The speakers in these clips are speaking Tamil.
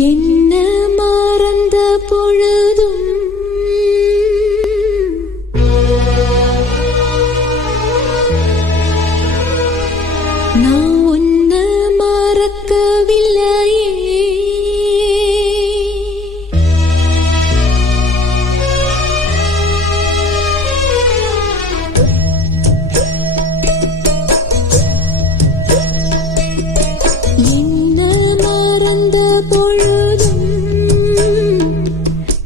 என்ன மறந்த பொழுதும் நான் உன்ன மறக்கவில்லையே. என்ன மறந்த பொழுதும்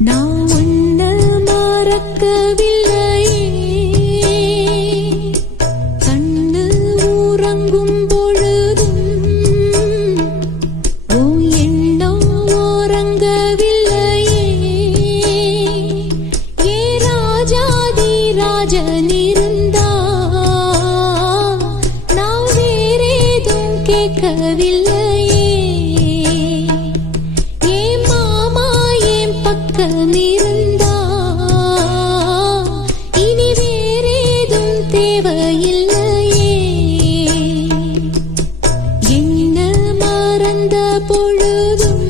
நான் உன்ன மறக்கவில்லையே. கண்ணு உறங்கும் பொழுதும் உன் எண்ணம் உறங்கவில்லையே. ஏ ராஜாதி ராஜன் இருந்தா நான் வேறேதும் கேட்கவில்லை. இருந்தா இனி வேறேதும் தேவையில்லையே. என்ன மறந்த பொழுதும்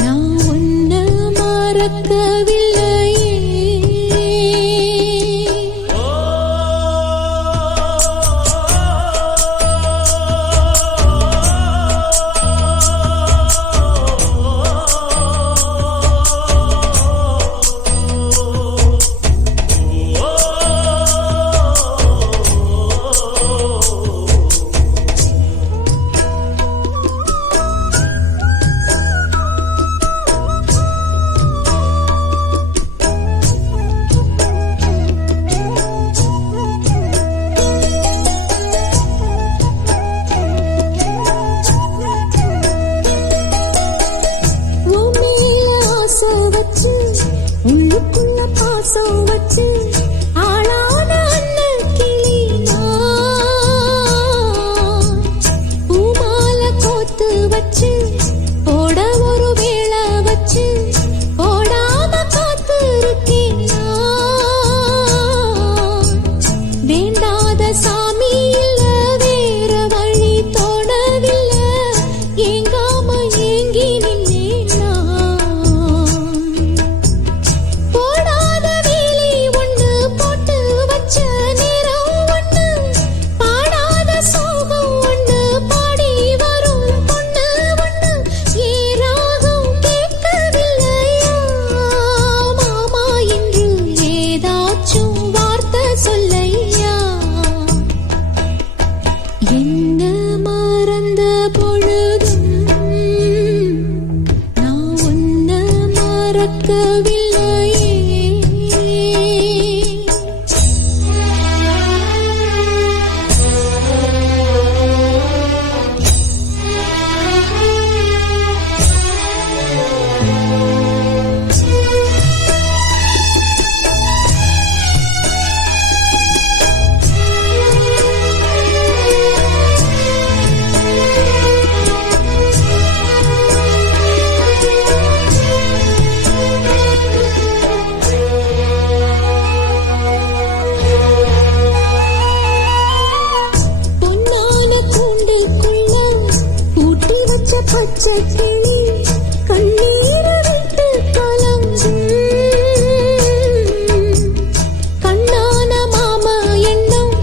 நான் உன்ன மறக்கவில்லையே. உள்ளுக்குள்ள பாசம் வச்சு ஆளான அண்ணன் கிளி பூமால கோத்து வச்சு போட ஒரு வேளை வச்சு போடாம காத்து இருக்கேன். வேண்டாத சாமி இல்ல வேற வழி தோணவில்லை. ஏங்காம ஏங்கி என்ன மறந்த பொழுதும் நான் உன்ன மறக்கவில்லையே. பச்சை கிளி கண்ணீர விட்டு கலங்கும். கண்ணான மாமா எண்ணம்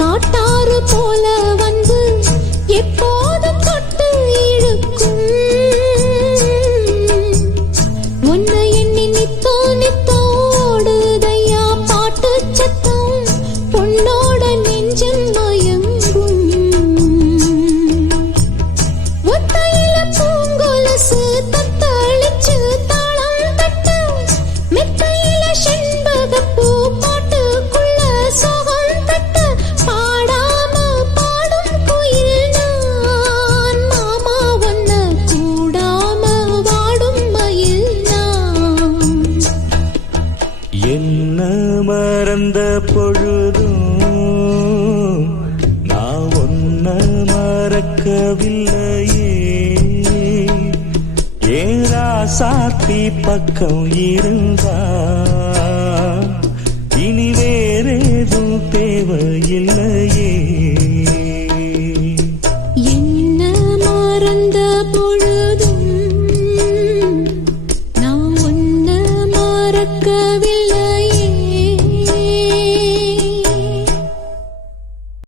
காட்டாறு போல வந்து எப்போதும் தொட்டு இழுக்கும். உன்னை எண்ணி நித்தோ நித்தோ ஓடுதையா பாட்டு சத்தம். பொண்ணோட நெஞ்சம் மயங்கும். தத்தளிச்சு தாளம் தட்டு மெத்தையில செண்பகப்பூ பாட்டுக்குள்ள சோகம் தட்டு. பாடாம பாடும் குயில் நான் மாமா ஒன்ன கூடாம வாடும் மயில் நான். என்ன மறந்த பொழுதும் நான் ஒன்ன மறக்கவில்லையே. சாத்தி பக்கம் இருந்தா இனி வேறேதும் தேவையில்லையே. என்ன மறந்த பொழுது மறக்கவே